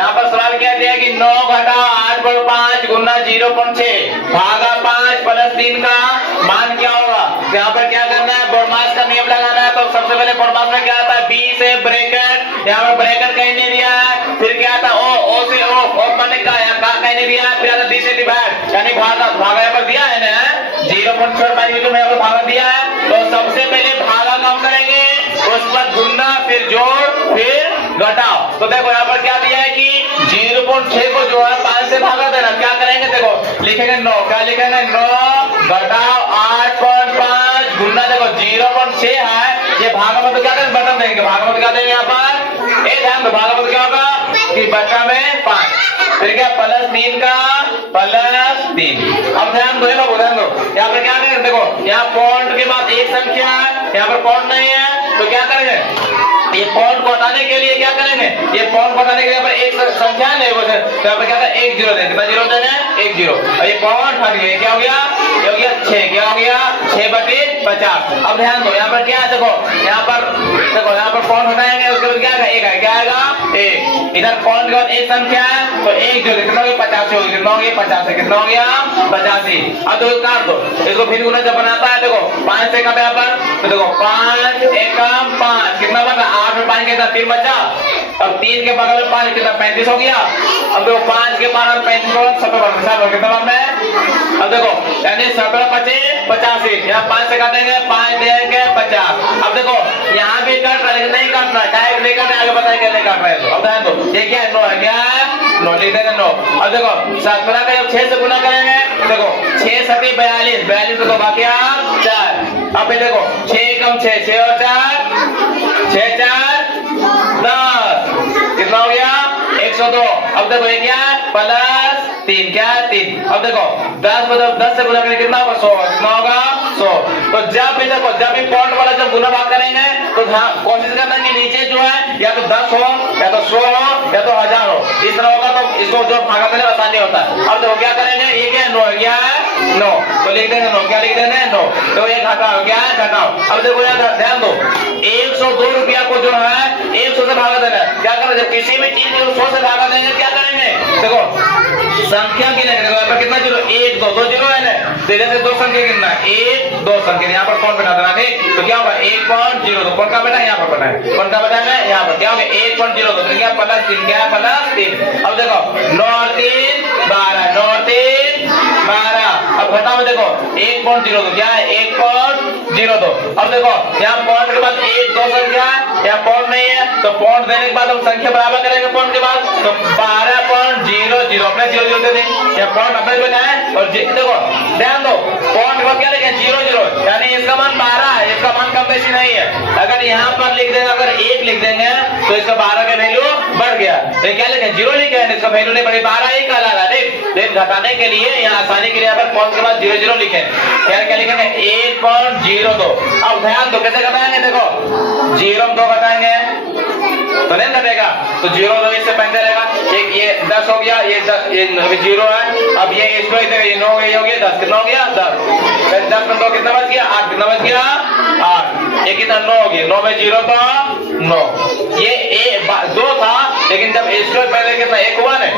यहाँ पर सवाल क्या दिया कि 9 घटा 8/5 गुना 0.6 भागा 5 प्लस 3 का मान क्या होगा। यहाँ पर क्या करना है, बोडमास का नियम लगाना है। तो सबसे पहले बोडमास में क्या आता है, बी से ब्रैकेट, यहाँ पर ब्रैकेट कहीं नहीं दिया है, फिर क्या आता है ओ से ओ माने का कहीं नहीं दिया है, फिर आता डी से डिवाइड यानी भागा यहाँ पर दिया है ना 0.5 में यहाँ पर भागा दिया है। तो सबसे पहले भागा काम करेंगे, उसके बाद गुना, फिर जोड़, फिर घटाओ। तो देखो यहाँ पर क्या दिया है कि 0.6 को जो है 5 से भागा देना। क्या करेंगे, देखो लिखेंगे 9, क्या लिखेंगे 9 घटाओ 8.5 गुना, देखो 0.6 है ये भागा में, तो क्या करेंगे बटन देंगे, भागा में क्या देंगे यहाँ पर ए ध्यान दो, भागा में क्या होगा कि बटा में 5, फिर क्या प्लस 3 का प्लस 3। अब ध्यान दो लोग, ध्यान दो यहाँ पर क्या करेंगे, देखो यहाँ पॉइंट के बाद एक संख्या है, यहाँ पर पॉइंट नहीं है, तो क्या करेंगे ये पॉइंट को हटाने के लिए क्या करेंगे, ये पॉइंट को हटाने के लिए यहाँ पर एक संख्या है नहीं, तो यहाँ पर क्या है 1 0 देंगे, कितना 0 देंगे 1 0, और ये पॉइंट हट गया, क्या हो गया, ये हो गया 6, क्या हो गया 6/50। अब ध्यान दो यहाँ पर क्या है, देखो यहाँ पर पॉइंट हटाएंगे, उसके बाद क्या आएगा, एक है, क्या आएगा 1, इधर पॉइंट के बाद एक संख्या है तो 1 जो कितना हो गया 85 हो गया, कितना हो गया 85, कितना हो गया 85। अब देखो काट दो इसको, फिर गुना जब बनाता है देखो 5 से काटा यहाँ पर, तो देखो 5 एकम 5 कितना बचा, 8 में 5 कितना 3 बचा, अब 3 के बगल में 5 कितना 35 हो गया। अब देखो 5 के बाद 35 को 70 कितना है, अब देखो यानी 70 25 85, यहाँ 5 से काटेंगे 5 देंगे 50। अब देखो यहाँ भी काट रहा लेकिन नहीं काटना, डायरेक्ट नहीं काटना, आगे बताएंगे नहीं काट रहा है। अब ध्यान दो ये क्या है 9 है, क्या है 9, लिख देंगे 9। अब देखो 17 का जब 6 से गुना करेंगे, देखो 6 7 42, 42 तो बाकी 4। अब देखो 6 कम 6, 6 और 4 6 4 10, कितना हो गया 102। अब देखो ये क्या प्लस 3, क्या है 3। अब देखो 10 से गुना करेंगे कितना होगा 100, कितना होगा 100। तो जब भी देखो जब भी पॉइंट वाला जब गुना भाग करेंगे तो कोशिश करना कि नीचे जो है या तो 10 हो या तो 100 हो या तो 1000 हो, इस तरह होगा तो इसको जो भागा करने में आसानी होता है। अब देखो क्या करेंगे, ये क्या है 9 है, क्या है 9, तो लिख देंगे 9, क्या लिख देंगे 9, तो ये घटाओ, क्या है घटाओ। अब देखो यहाँ ध्यान दो 102 रुपया को जो है 100 से भागा देना, क्या करें जब किसी भी चीज को 100 से भागा देंगे क्या करेंगे, देखो संख्या गिनेंगे, देखो यहाँ पर कितना जीरो 1 2 2 जीरो है ना, तो इधर से 2 संख्या गिनना 1 2 संख्या, यहाँ पर कौन बैठा देना, ठीक तो क्या होगा 1.02, तो कौन का बेटा यहाँ पर बना है, कौन का बेटा है यहाँ पर, क्या हो गया 1.02, तो क्या प्लस 3, क्या है प्लस 3। अब देखो 9 और 3 12, 9 और 3 12, अब घटाओ देखो 1.02, क्या है 1.02। अब देखो यहाँ पॉइंट के बाद 1 2 संख्या यहाँ पॉइंट नहीं है, तो पॉइंट देने के बाद हम संख्या बराबर करेंगे पॉइंट के बाद, तो 12.00 अपने 0 0 दे दें, यहाँ पॉइंट अपने पे है और देखो ध्यान दो पॉइंट के बाद क्या लिखे 0 0, यानी इसका मान 12 है, इसका मान कम बेसी नहीं है। अगर यहाँ पर लिख देंगे, अगर 1 लिख देंगे तो इसका 12 का वैल्यू बढ़ गया, तो क्या लिखे 0 लिखे, इसका वैल्यू नहीं बढ़ी, 12 ही कहला रहा है। ठीक घटाने के लिए यहाँ आसानी के लिए यहाँ पर पॉइंट के बाद 0 0 लिखे, क्या लिखेंगे 1.02। अब ध्यान दो कैसे घटाएंगे, देखो 0 में 2 घटाएंगे तो नहीं घटेगा, तो 0 2 इससे पहले रहेगा, एक ये 10 हो गया, ये 0 है, अब ये इसको ये 9 हो गया 10, कितना हो गया 10, 10 में 2 कितना बच गया 8, कितना बच गया 8, ये कितना 9 हो गया, 9 में 0 तो 9, ये 2 था लेकिन जब इसको पहले कितना 1 हुआ ना,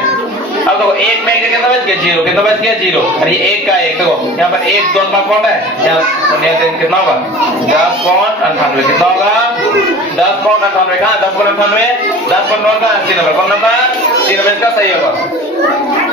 अब देखो 1 में कितना बच गया 0, कितना बच गया 0, और ये 1 का 1, देखो यहाँ पर 1 2 का कौन है, यहाँ कितना होगा 10.98, कितना होगा 10.98, कहाँ 10.98, 10.9 का 80 नंबर, कौन नंबर 80 नंबर इसका सही होगा।